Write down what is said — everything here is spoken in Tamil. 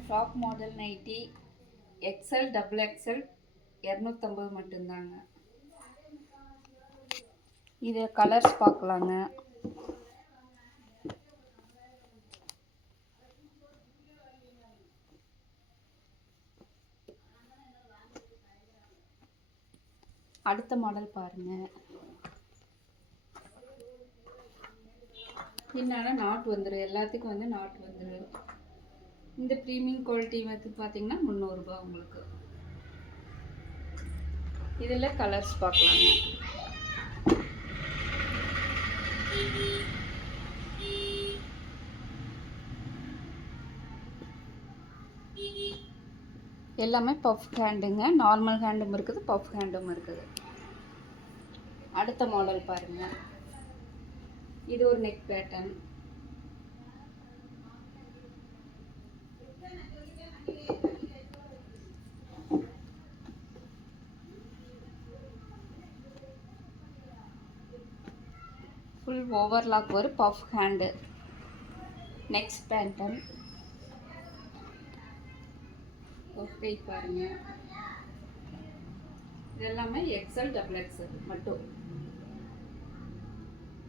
Frock model nightie XL double XL 250 மட்டும்தாங்க. இது கலர்ஸ் பார்க்கலாங்க. அடுத்த மாடல் பாருங்க. பின்னால நாட் வந்துடும், எல்லாத்துக்கும் வந்து நாட் வந்துடும். இந்த ப்ரீமியம் குவாலிட்டி வந்து பார்த்தீங்கன்னா 300 ரூபாய் உங்களுக்கு. இதில் கலர்ஸ் பார்க்கலாங்க. எல்லாமே பஃப் ஹேண்டுங்க. நார்மல் ஹேண்டும் இருக்குது, பஃப் ஹேண்டும் இருக்குது. அடுத்த மாடல் பாருங்க. இது ஒரு நெக் பேட்டர்ன். ஃபுல் ஓவர்லாக் ஒரு puff hand. Next pattern okay பாருங்க. இது எல்லாமே எக்ஸல் டபுள் எக்ஸல் மட்டும்.